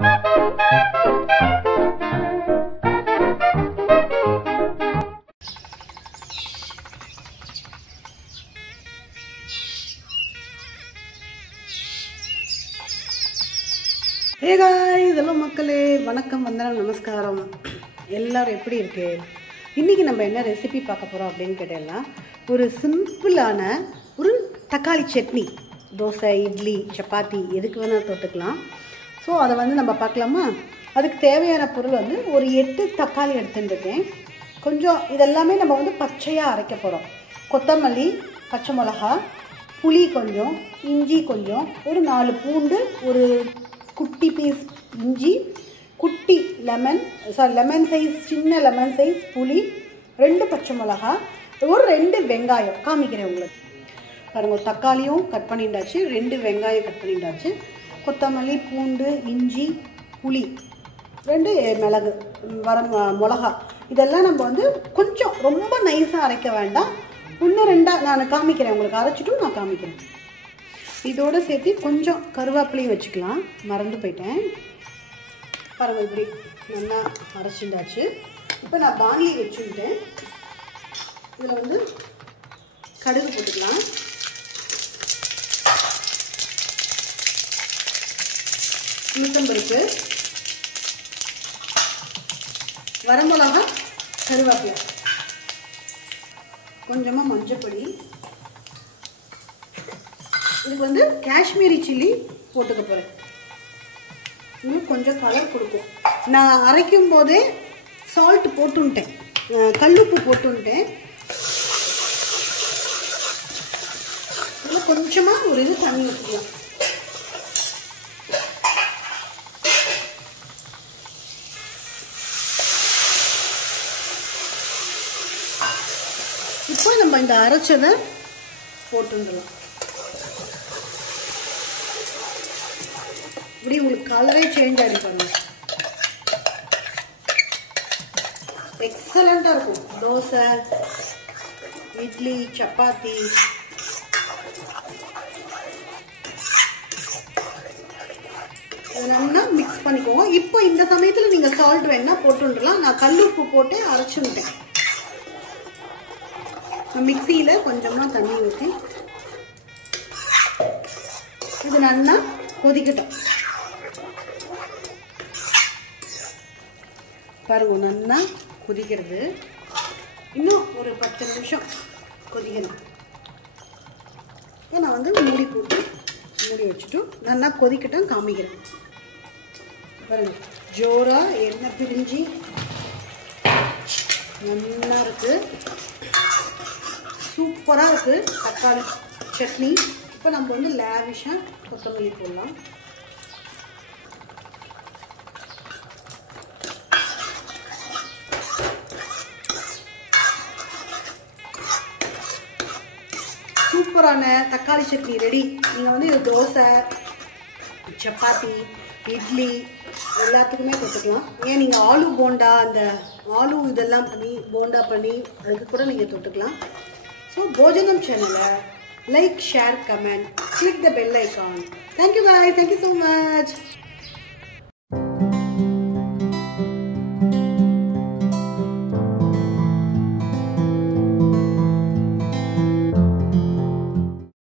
Hey guys, hello மக்களே, வணக்கம், வந்தனம், நமஸ்காரம். எல்லாரும் எப்படி இருக்கு? இன்னைக்கு நம்ம என்ன ரெசிபி பார்க்க போறோம் அப்படினு கேட்டேன்னா, ஒரு சிம்பிளான ஒரு தக்காளி சட்னி. தோசை, இட்லி, சப்பாத்தி எதுக்கு வேணா தொட்டுக்கலாம். சோ அத நம்ம பார்க்கலாமா? அதுக்கு தேவையான பொருள் ஒரு 8 தக்காளி எடுத்துட்டேன். கொஞ்சம் இதெல்லாம் நம்ம பச்சையா அரைக்க போறோம். கொத்தமல்லி, பச்சை மிளகாய், புளி கொஞ்சம், இஞ்சி கொஞ்சம், ஒரு 4 பூண்டு, ஒரு குட்டி பீஸ் இஞ்சி, குட்டி லெமன் சைஸ், சின்ன லெமன் சைஸ் புளி, 2 பச்சை மிளகாய், ஒரு 2 வெங்காயம் காமிக்கிறேன் உங்களுக்கு. பாருங்க, தக்காளியும் கட் பண்ணிட்டாச்சு, 2 வெங்காயம் கட் பண்ணிட்டாச்சு, கொத்தமல்லி, பூண்டு, இஞ்சி, புளி, 2 மிளகு, மிளகா, இதெல்லாம் நம்ம கொஞ்சம் ரொம்ப நைஸாக அரைக்க வேண்டாம். இன்னும் 2 நான் காமிக்கிறேன் உங்களுக்கு, அரைச்சிட்டும் நான் காமிக்கிறேன். இதோடு சேர்த்து கொஞ்சம் கருவேப்பிலையும் வச்சுக்கலாம், மறந்து போயிட்டேன். பாருங்கள், இப்படி நல்லா அரைச்சிட்டாச்சு. இப்போ நான் பாணியை வச்சுக்கிட்டேன். இதில் கடுகு போட்டுக்கலாம், உளுத்தம்பருப்பு, வரமிளகா, கருவேப்பிலை, கொஞ்சமாக மஞ்சப்பொடி, இதுக்கு காஷ்மீரி சில்லி போட்டுக்க போகிறேன். இன்னும் கொஞ்சம் கலர் கொடுக்கும். நான் அரைக்கும் போதே சால்ட் போட்டுட்டேன், கல்லுப்பு போட்டுட்டேன். இதில் கொஞ்சமாக ஒரு தண்ணி ஊற்றிக்கலாம். இப்போ நம்ம இந்த அரைச்சதை போட்டுடலாம். இப்படி உங்களுக்கு கலரே சேஞ்ச் ஆகிருப்பாங்க, எக்ஸலண்ட்டாக இருக்கும். தோசை, இட்லி, சப்பாத்தி, நல்லா மிக்ஸ் பண்ணிக்கோங்க. இப்போ இந்த சமயத்தில் நீங்கள் சால்ட் வேணா போட்டுடலாம். நான் கல்லுப்பு போட்டு அரைச்சுட்டேன். மிக்சியில் கொஞ்சமாக தண்ணி ஊற்றி இது நல்லா கொதிக்கட்டும். பாருங்க, நல்லா கொதிக்கிறது. இன்னும் ஒரு 10 நிமிஷம் கொதிக்கணும். நான் மூடி போட்டு மூடி வச்சுட்டு நல்லா கொதிக்கட்டும், காமிக்கிறேன். பாருங்க, ஜோரா எண்ணெய் பிரிஞ்சு நல்லா இருக்கு, சூப்பராக இருக்கு தக்காளி சட்னி. இப்போ நம்ம லேவிஷாக கொத்தமல்லி போடலாம். சூப்பரான தக்காளி சட்னி ரெடி. நீங்கள் இது தோசை, சப்பாத்தி, இட்லி எல்லாத்துக்குமே தொட்டுக்கலாம். ஏன் நீங்கள் ஆலு போண்டா, அந்த ஆலு இதெல்லாம் பண்ணி போண்டா பண்ணி அதுக்கு கூட நீங்கள் தொட்டுக்கலாம். ஸோ போஜனம் சேனலை like, share, comment, click the bell icon. Thank you guys, thank you so much.